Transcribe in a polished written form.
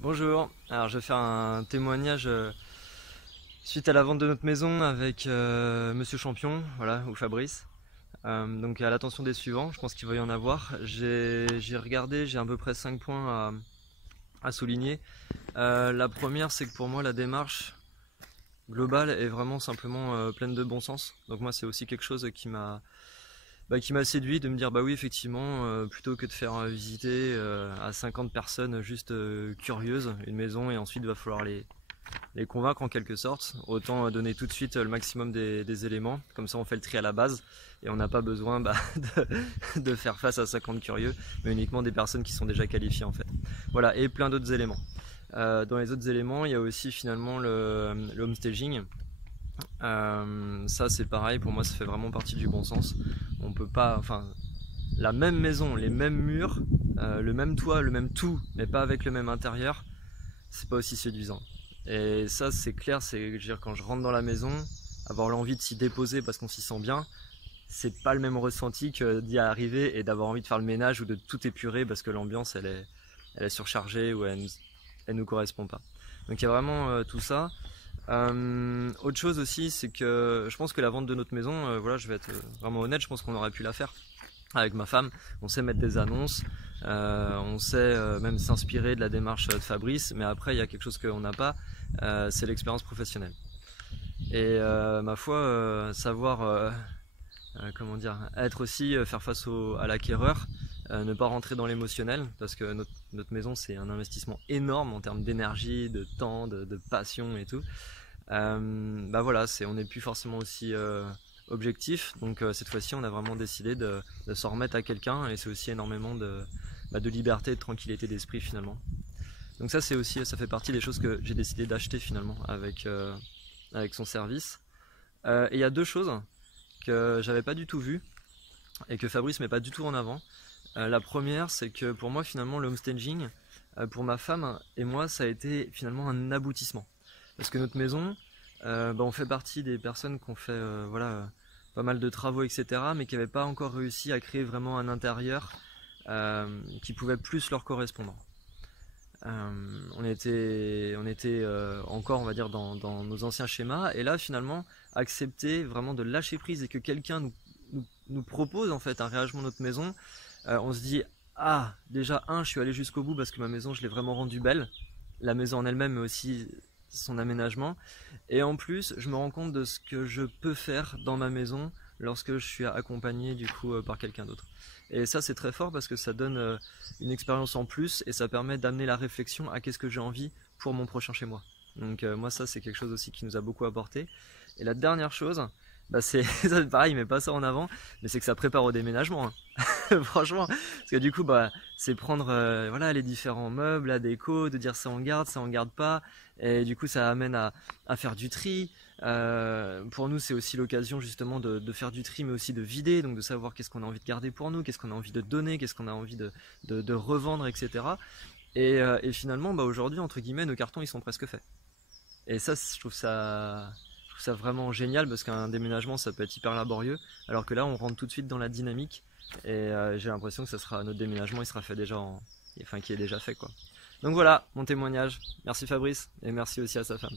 Bonjour, alors je vais faire un témoignage suite à la vente de notre maison avec Monsieur Champion, voilà, ou Fabrice. Donc à l'attention des suivants, je pense qu'il va y en avoir. J'ai regardé, j'ai à peu près 5 points à souligner. La première, c'est que pour moi la démarche globale est vraiment simplement pleine de bon sens. Donc moi c'est aussi quelque chose qui m'a séduit de me dire bah oui effectivement plutôt que de faire visiter à 50 personnes juste curieuses une maison et ensuite il va falloir les convaincre en quelque sorte, autant donner tout de suite le maximum des éléments, comme ça on fait le tri à la base et on n'a pas besoin de faire face à 50 curieux, mais uniquement des personnes qui sont déjà qualifiées en fait. Voilà, et plein d'autres éléments. Dans les autres éléments, il y a aussi finalement le homestaging. Ça c'est pareil, pour moi ça fait vraiment partie du bon sens. On peut pas, enfin, la même maison, les mêmes murs, le même toit, le même tout, mais pas avec le même intérieur, c'est pas aussi séduisant. Et ça c'est clair, c'est dire quand je rentre dans la maison, avoir l'envie de s'y déposer parce qu'on s'y sent bien, c'est pas le même ressenti que d'y arriver et d'avoir envie de faire le ménage ou de tout épurer parce que l'ambiance elle est surchargée ou elle nous correspond pas. Donc il y a vraiment tout ça. Autre chose aussi, c'est que je pense que la vente de notre maison, voilà, je vais être vraiment honnête, je pense qu'on aurait pu la faire avec ma femme. On sait mettre des annonces, on sait même s'inspirer de la démarche de Fabrice, mais après il y a quelque chose qu'on n'a pas, c'est l'expérience professionnelle. Et ma foi, savoir comment dire, être aussi, faire face à l'acquéreur, ne pas rentrer dans l'émotionnel, parce que notre maison c'est un investissement énorme en termes d'énergie, de temps, de passion et tout. Bah voilà, on n'est plus forcément aussi objectif, donc cette fois-ci on a vraiment décidé de s'en remettre à quelqu'un et c'est aussi énormément de liberté et de tranquillité d'esprit finalement. Donc ça c'est aussi, ça fait partie des choses que j'ai décidé d'acheter finalement avec son service. Et il y a deux choses que j'avais pas du tout vues et que Fabrice met pas du tout en avant. La première c'est que pour moi finalement le homestaging, pour ma femme et moi ça a été finalement un aboutissement. Parce que notre maison, bah, on fait partie des personnes qui ont fait voilà, pas mal de travaux, etc., mais qui n'avaient pas encore réussi à créer vraiment un intérieur qui pouvait plus leur correspondre. On était encore, on va dire, dans nos anciens schémas, et là, finalement, accepter vraiment de lâcher prise et que quelqu'un nous propose en fait un réarrangement de notre maison, on se dit ah déjà je suis allé jusqu'au bout parce que ma maison je l'ai vraiment rendue belle, la maison en elle-même mais aussi son aménagement, et en plus je me rends compte de ce que je peux faire dans ma maison lorsque je suis accompagné du coup par quelqu'un d'autre. Et ça c'est très fort parce que ça donne une expérience en plus et ça permet d'amener la réflexion à qu'est-ce que j'ai envie pour mon prochain chez moi. Donc moi ça c'est quelque chose aussi qui nous a beaucoup apporté. Et la dernière chose, bah c'est ça, pareil, mais pas ça en avant, mais c'est que ça prépare au déménagement, hein. Franchement, parce que du coup, bah, c'est prendre voilà, les différents meubles, la déco, de dire ça on garde pas, et du coup, ça amène à faire du tri. Pour nous, c'est aussi l'occasion justement de faire du tri, mais aussi de vider, donc de savoir qu'est-ce qu'on a envie de garder pour nous, qu'est-ce qu'on a envie de donner, qu'est-ce qu'on a envie de revendre, etc. Et finalement, bah, aujourd'hui, entre guillemets, nos cartons, ils sont presque faits. Et ça, je trouve ça vraiment génial parce qu'un déménagement, ça peut être hyper laborieux, alors que là, on rentre tout de suite dans la dynamique. Et j'ai l'impression que notre déménagement, il sera fait déjà enfin, qui est déjà fait quoi. Donc voilà, mon témoignage. Merci Fabrice et merci aussi à sa femme.